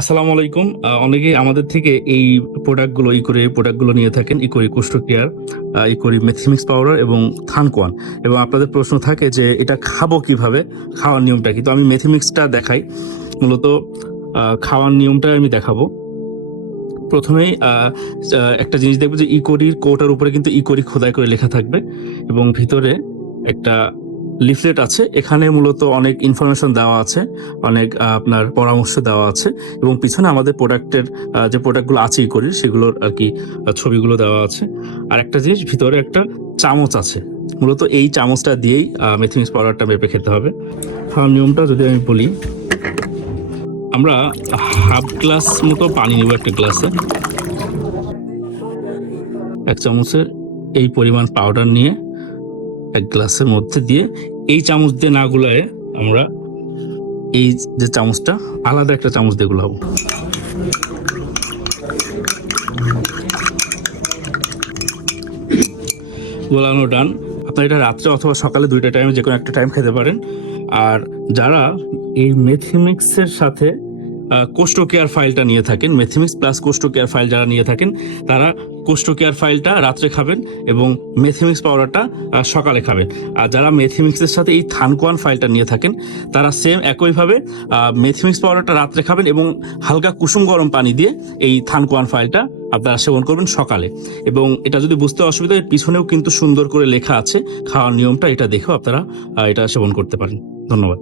আসসালামু আলাইকুম। অনেকেই আমাদের থেকে এই প্রোডাক্টগুলো নিয়ে থাকেন। ইকোরি কোষ্ঠ কেয়ার, ইকোরি মেথিমিক্স পাউডার এবং থানকোয়ান। এবং আপনাদের প্রশ্ন থাকে যে এটা খাবো কিভাবে? খাওয়ার নিয়মটা কি? তো আমি মেথিমিক্সটা দেখাই। মূলত খাওয়ার নিয়মটাই আমি দেখাবো। প্রথমেই একটা জিনিস দেখবো যে ইকোরির কোটার উপরে কিন্তু ইকোরি খোদাই করে লেখা থাকবে এবং ভিতরে একটা লিফলেট আছে। এখানে মূলত অনেক ইনফরমেশন দেওয়া আছে, অনেক আপনার পরামর্শ দেওয়া আছে এবং পিছনে আমাদের প্রোডাক্টের যে প্রোডাক্টগুলো আছে ইকোরির সেগুলোর আর কি ছবিগুলো দেওয়া আছে। আর একটা জিনিস ভিতরে একটা চামচ আছে। মূলত এই চামচটা দিয়েই মেথিমিক্স পাউডারটা মেপে খেতে হবে। খাওয়ার নিয়মটা যদি আমি বলি, আমরা হাফ গ্লাস মতো পানি নেব একটা গ্লাসে। এক চামচের এই পরিমাণ পাউডার নিয়ে এক গ্লাসের মধ্যে দিয়ে এই চামচ দিয়ে না গুলায়ে আমরা এই যে চামচটা আলাদা একটা চামচ দিয়ে গুলাবো। গোলানো ডান। আপনার এটা রাত্রে অথবা সকালে দুইটা টাইমে যে কোনো একটা টাইম খেতে পারেন। আর যারা এই মেথিমিক্সের সাথে কোষ্ঠ কেয়ার ফাইলটা নিয়ে থাকেন, মেথিমিক্স প্লাস কোষ্ঠ কেয়ার ফাইল যারা নিয়ে থাকেন তারা কোষ্ঠ কেয়ার ফাইলটা রাত্রে খাবেন এবং মেথিমিক্স পাউডারটা সকালে খাবেন। আর যারা মেথিমিক্সের সাথে এই থানকোয়ান ফাইলটা নিয়ে থাকেন তারা সেম একইভাবে মেথিমিক্স পাউডারটা রাত্রে খাবেন এবং হালকা কুসুম গরম পানি দিয়ে এই থানকোয়ান ফাইলটা আপনারা সেবন করবেন সকালে। এবং এটা যদি বুঝতে অসুবিধা হয়, পিছনেও কিন্তু সুন্দর করে লেখা আছে খাওয়ার নিয়মটা, এটা দেখেও আপনারা এটা সেবন করতে পারেন। ধন্যবাদ।